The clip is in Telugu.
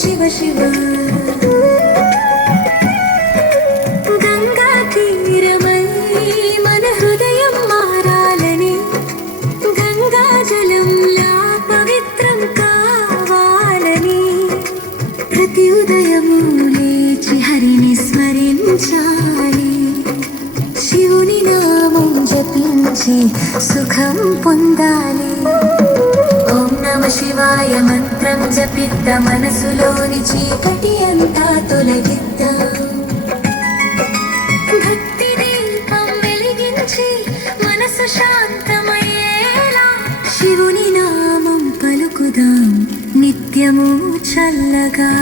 శివ శివ. గంగా తీరమై మన హృదయం మారాలని, గంగా జలంలా పవిత్రం కావాలని, ప్రతి ఉదయము లేచి హరిని స్మరించాలి. శివుని నామం జపించి సుఖం పొందాలి. ఓం నమ శివాయ మంత్రం జపిద్ద, మనసులోని చీకటి అంతా తొలగిద్దాం. భక్తి దీపం వెలిగించి మనసు శాంతమయ్యేలా శివుని నామం పలుకుదాం నిత్యము చల్లగా.